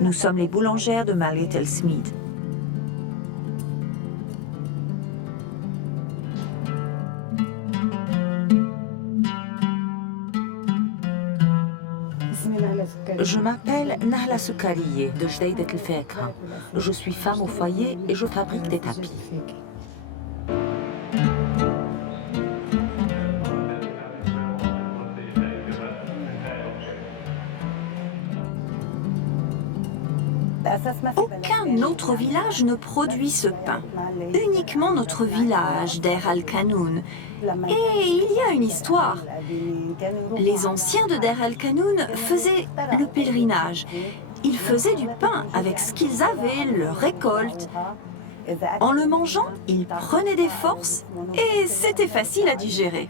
Nous sommes les boulangères de Margaret Smith. Je m'appelle Nahla Soukariye de Jdeïdet El Fekra. Je suis femme au foyer et je fabrique des tapis. Aucun autre village ne produit ce pain. Uniquement notre village, Der Al-Kanoun. Et il y a une histoire. Les anciens de Der Al-Kanoun faisaient le pèlerinage. Ils faisaient du pain avec ce qu'ils avaient, leur récolte. En le mangeant, ils prenaient des forces et c'était facile à digérer.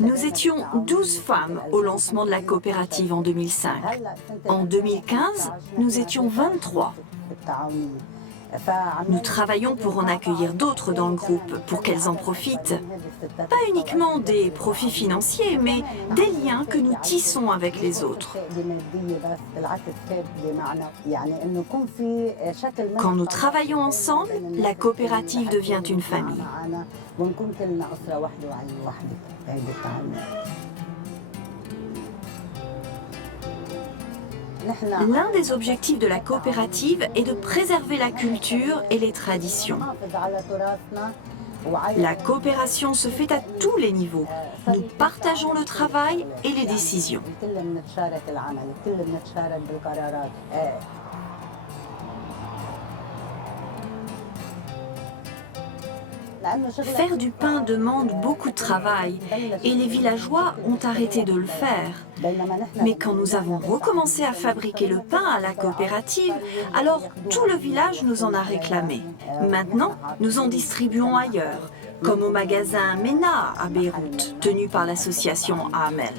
Nous étions 12 femmes au lancement de la coopérative en 2005. En 2015, nous étions 23. Nous travaillons pour en accueillir d'autres dans le groupe, pour qu'elles en profitent. Pas uniquement des profits financiers, mais des liens que nous tissons avec les autres. Quand nous travaillons ensemble, la coopérative devient une famille. L'un des objectifs de la coopérative est de préserver la culture et les traditions. La coopération se fait à tous les niveaux. Nous partageons le travail et les décisions. Faire du pain demande beaucoup de travail et les villageois ont arrêté de le faire. Mais quand nous avons recommencé à fabriquer le pain à la coopérative, alors tout le village nous en a réclamé. Maintenant, nous en distribuons ailleurs, comme au magasin MENA à Beyrouth, tenu par l'association AMEL.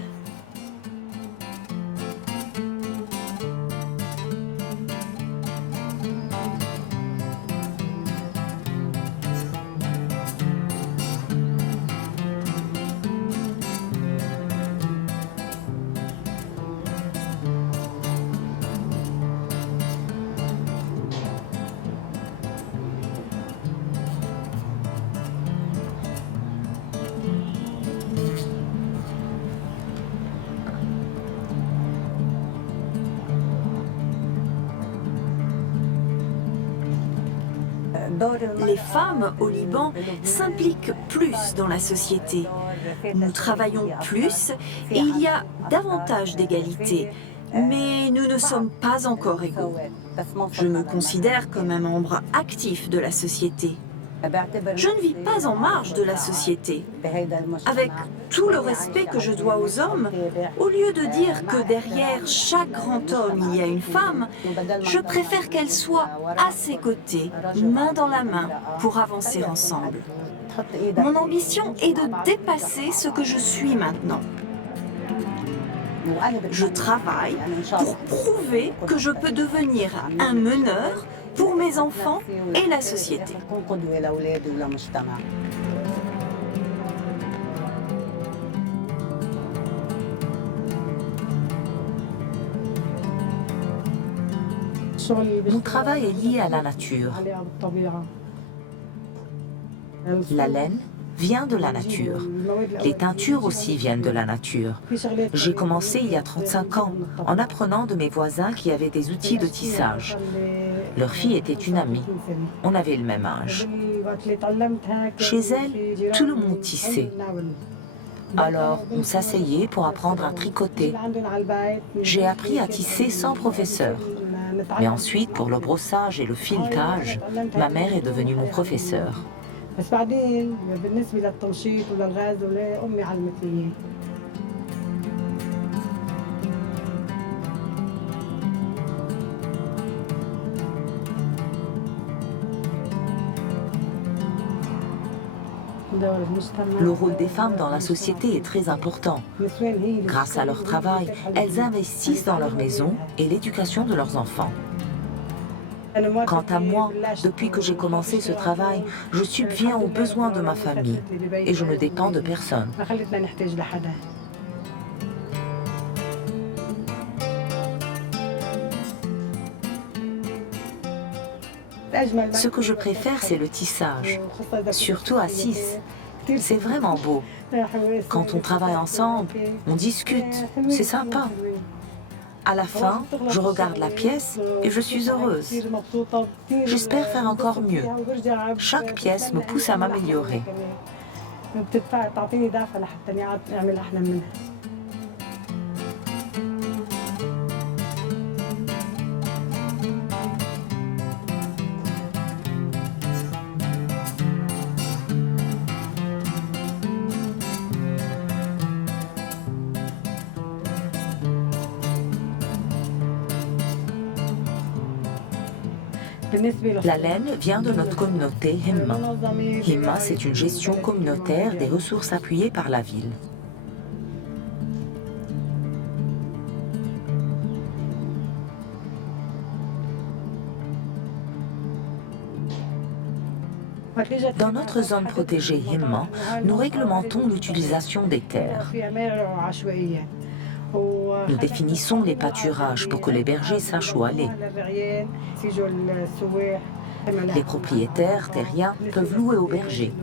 Les femmes au Liban s'impliquent plus dans la société. Nous travaillons plus et il y a davantage d'égalité. Mais nous ne sommes pas encore égaux. Je me considère comme un membre actif de la société. Je ne vis pas en marge de la société. Avec tout le respect que je dois aux hommes, au lieu de dire que derrière chaque grand homme il y a une femme, je préfère qu'elle soit à ses côtés, main dans la main, pour avancer ensemble. Mon ambition est de dépasser ce que je suis maintenant. Je travaille pour prouver que je peux devenir un meneur pour mes enfants et la société. Mon travail est lié à la nature. La laine vient de la nature. Les teintures aussi viennent de la nature. J'ai commencé il y a 35 ans en apprenant de mes voisins qui avaient des outils de tissage. Leur fille était une amie. On avait le même âge. Chez elle, tout le monde tissait. Alors, on s'asseyait pour apprendre à tricoter. J'ai appris à tisser sans professeur. Mais ensuite, pour le brossage et le filetage, ma mère est devenue mon professeur. Le rôle des femmes dans la société est très important. Grâce à leur travail, elles investissent dans leur maison et l'éducation de leurs enfants. Quant à moi, depuis que j'ai commencé ce travail, je subviens aux besoins de ma famille et je ne dépends de personne. Ce que je préfère, c'est le tissage, surtout à 6. C'est vraiment beau. Quand on travaille ensemble, on discute, c'est sympa. À la fin, je regarde la pièce et je suis heureuse. J'espère faire encore mieux. Chaque pièce me pousse à m'améliorer. La laine vient de notre communauté Himma. Himma, c'est une gestion communautaire des ressources appuyées par la ville. Dans notre zone protégée Himma, nous réglementons l'utilisation des terres. Nous définissons les pâturages pour que les bergers sachent où aller. Les propriétaires terriens peuvent louer aux bergers.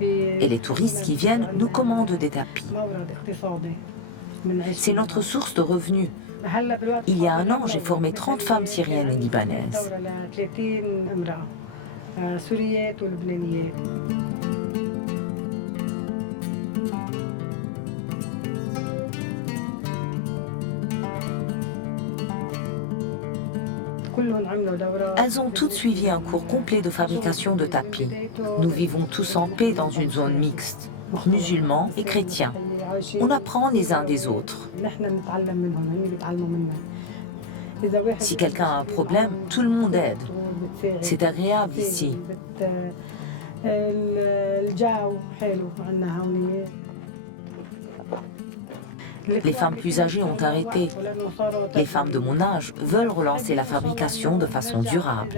Et les touristes qui viennent nous commandent des tapis. C'est notre source de revenus. Il y a un an, j'ai formé 30 femmes syriennes et libanaises. Elles ont toutes suivi un cours complet de fabrication de tapis. Nous vivons tous en paix dans une zone mixte, musulmans et chrétiens. On apprend les uns des autres. Si quelqu'un a un problème, tout le monde aide. C'est agréable ici. Les femmes plus âgées ont arrêté. Les femmes de mon âge veulent relancer la fabrication de façon durable.